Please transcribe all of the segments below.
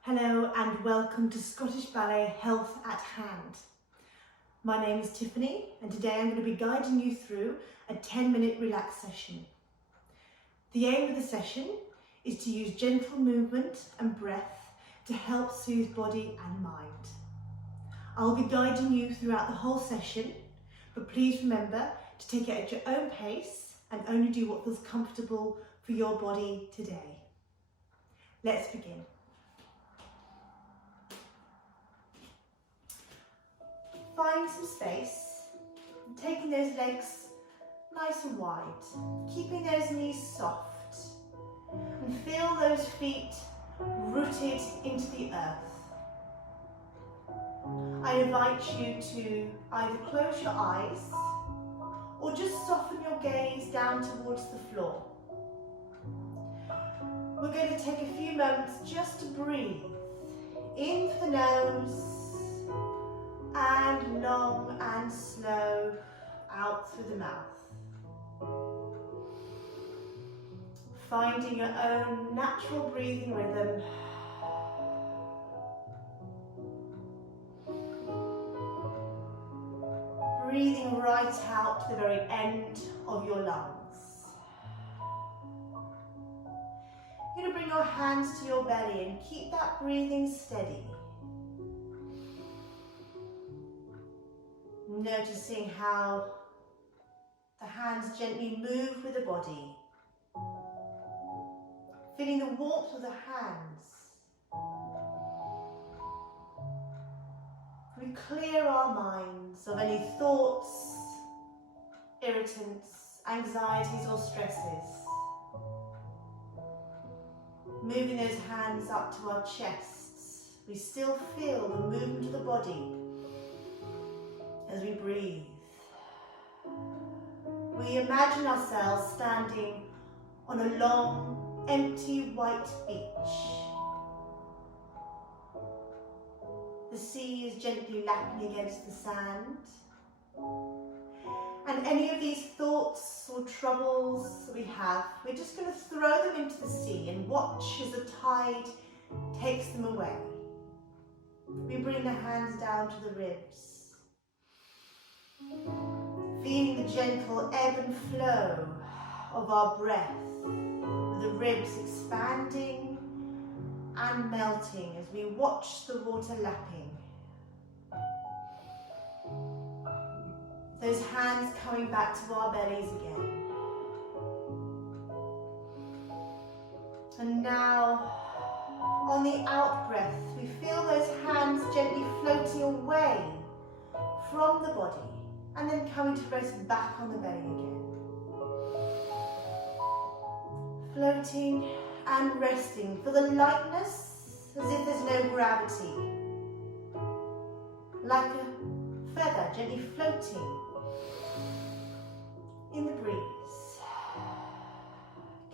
Hello and welcome to Scottish Ballet Health at Hand. My name is Tiffany and today I'm going to be guiding you through a 10-minute relax session. The aim of the session is to use gentle movement and breath to help soothe body and mind. I'll be guiding you throughout the whole session, but please remember to take it at your own pace and only do what feels comfortable for your body today. Let's begin. Find some space, taking those legs nice and wide, keeping those knees soft, and feel those feet rooted into the earth. I invite you to either close your eyes or just soften your gaze down towards the floor. We're going to take a few moments just to breathe in through the nose, and long and slow out through the mouth. Finding your own natural breathing rhythm. Breathing right out to the very end of your lungs. You're going to bring your hands to your belly and keep that breathing steady. Noticing how the hands gently move with the body. Feeling the warmth of the hands. We clear our minds of any thoughts, irritants, anxieties or stresses. Moving those hands up to our chests. We still feel the movement of the body as we breathe. We imagine ourselves standing on a long, empty white beach. The sea is gently lapping against the sand. And any of these thoughts or troubles that we have, we're just going to throw them into the sea and watch as the tide takes them away. We bring the hands down to the ribs. Feeling the gentle ebb and flow of our breath, with the ribs expanding and melting as we watch the water lapping. Those hands coming back to our bellies again. And now, on the out breath, we feel those hands gently floating away from the body, and then coming to rest back on the belly again. Floating and resting for the lightness, as if there's no gravity. Like a feather gently floating in the breeze.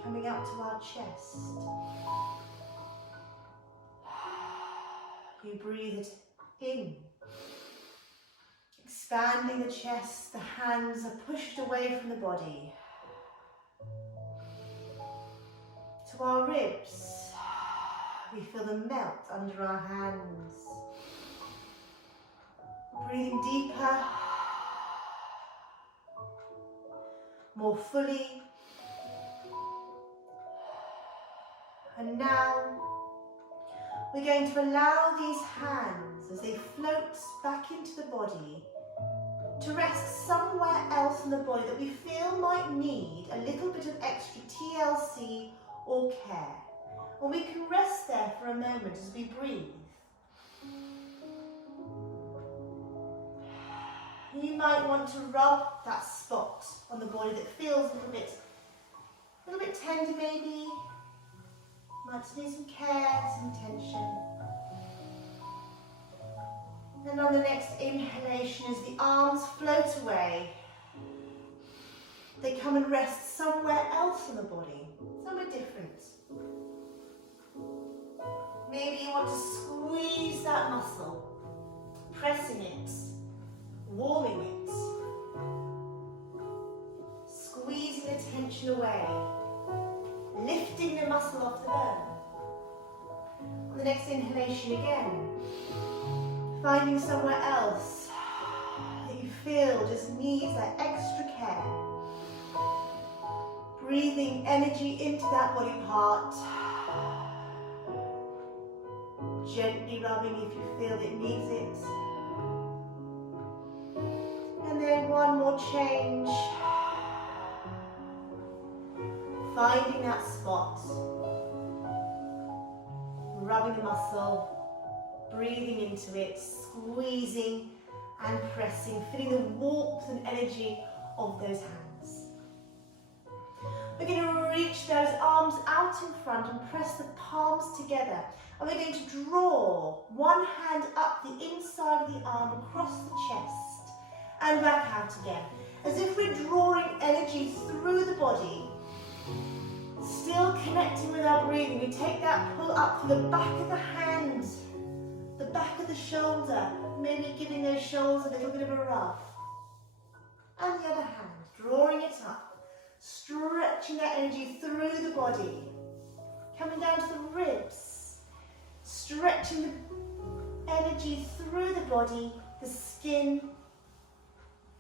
Coming up to our chest. You breathe it in. Expanding the chest, the hands are pushed away from the body. To our ribs, we feel them melt under our hands. Breathing deeper, more fully. And now, we're going to allow these hands, as they float back into the body, to rest somewhere else in the body that we feel might need a little bit of extra TLC or care. And we can rest there for a moment as we breathe. You might want to rub that spot on the body that feels a little bit tender maybe. Might need some care, some attention. And on the next inhalation, as the arms float away, they come and rest somewhere else in the body, somewhere different. Maybe you want to squeeze that muscle, pressing it, warming it, squeezing the tension away, lifting the muscle off the bone. On the next inhalation again, finding somewhere else that you feel just needs that extra care. Breathing energy into that body part. Gently rubbing if you feel it needs it. And then one more change. Finding that spot. Rubbing the muscle. Breathing into it. Squeezing and pressing. Feeling the warmth and energy of those hands. We're going to reach those arms out in front and press the palms together. And we're going to draw one hand up the inside of the arm across the chest and back out again. As if we're drawing energy through the body, still connecting with our breathing. We take that pull up to the back of the hand, the back of the shoulder, maybe giving those shoulders a little bit of a rub. And the other hand, drawing it up, stretching that energy through the body, coming down to the ribs. Stretching the energy through the body, the skin,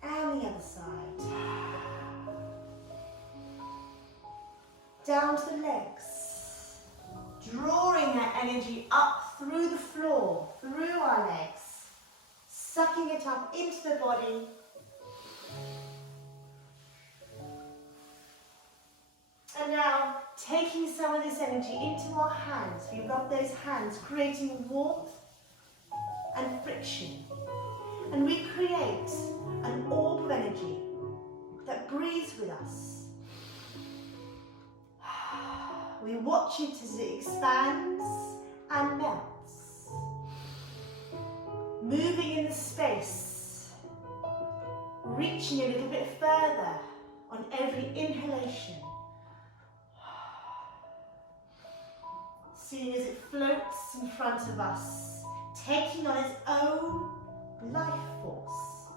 and the other side. Down to the legs. Drawing that energy up through the floor, through our legs. Sucking it up into the body. And now, taking some of this energy into our hands, we rub those hands, creating warmth and friction. And we create an orb of energy that breathes with us. We watch it as it expands and melts. Moving in the space, reaching a little bit further on every inhalation. Seeing as it floats in front of us, taking on its own life force.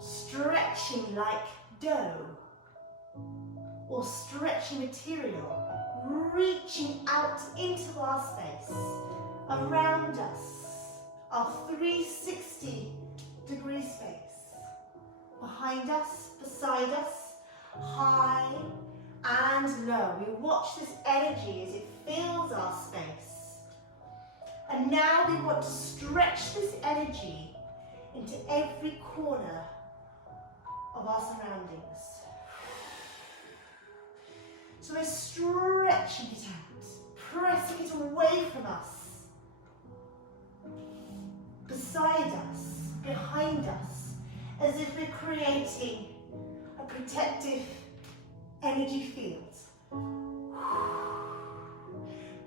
Stretching like dough, or stretching material, reaching out into our space, around us, our 360-degree space. Behind us, beside us, high and low. We watch this energy as it fills our space. And now we want to stretch this energy into every corner of our surroundings. So we're stretching it out, pressing it away from us, beside us, behind us, as if we're creating a protective energy field.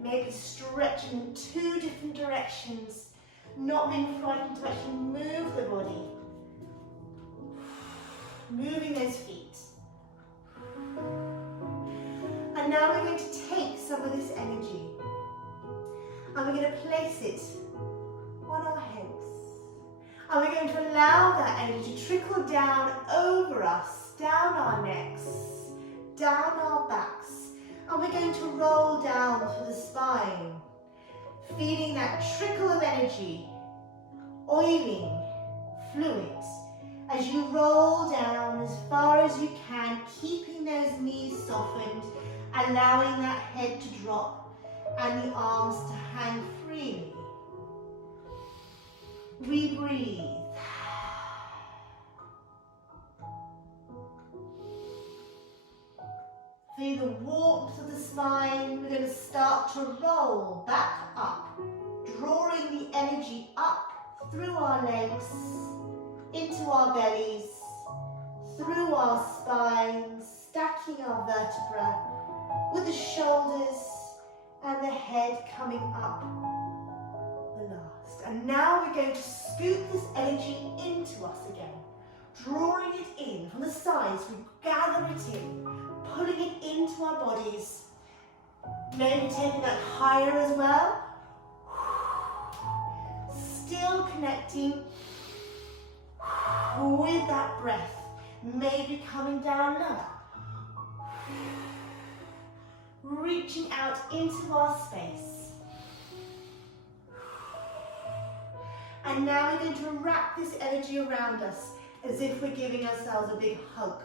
Maybe stretching in 2 different directions, not being frightened to actually move the body. Moving those feet. And now we're going to take some of this energy and we're going to place it on our heads. And we're going to allow that energy to trickle down over us, down our necks, down our backs, and we're going to roll down through the spine, feeling that trickle of energy, oiling fluid, as you roll down as far as you can, keeping those knees softened, allowing that head to drop and the arms to hang freely. We breathe. Feel the warmth of the spine. We're going to start to roll back up, drawing the energy up through our legs, into our bellies, through our spines, stacking our vertebra, with the shoulders and the head coming up the last. And now we're going to scoop this energy into us again, drawing it in from the sides. We gather it in, pulling it into our bodies, maybe taking that higher as well. still connecting with that breath. Maybe coming down lower. Reaching out into our space. And now we're going to wrap this energy around us as if we're giving ourselves a big hug.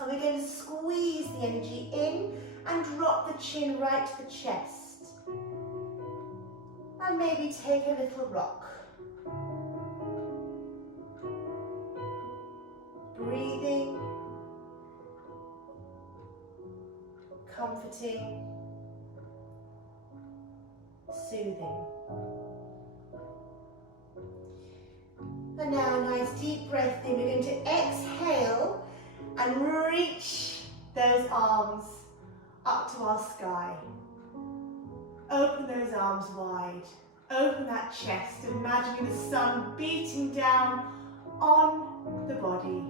And we're going to squeeze the energy in and drop the chin right to the chest. And maybe take a little rock. Breathing, comforting, soothing. And now a nice deep breath in. We're going to exhale and reach those arms up to our sky. Open those arms wide. Open that chest, imagining the sun beating down on the body.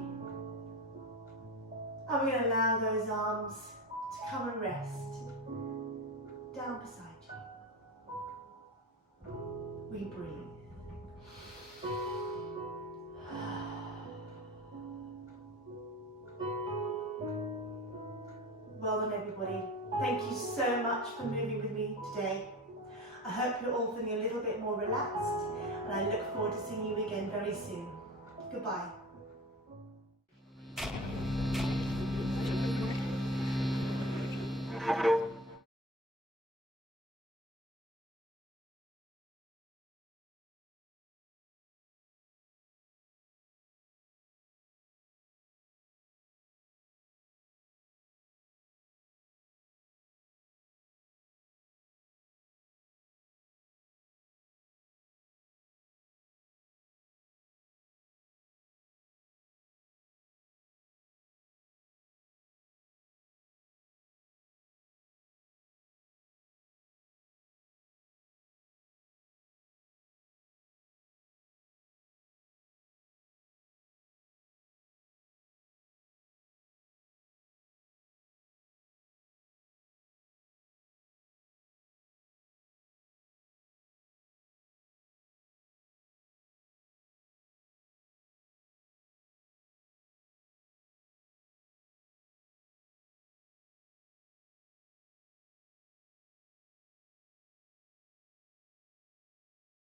And we're going to allow those arms to come and rest down beside you. We breathe. Well done, everybody. Thank you so much for moving with me today. I hope you're all feeling a little bit more relaxed, and I look forward to seeing you again very soon. Goodbye.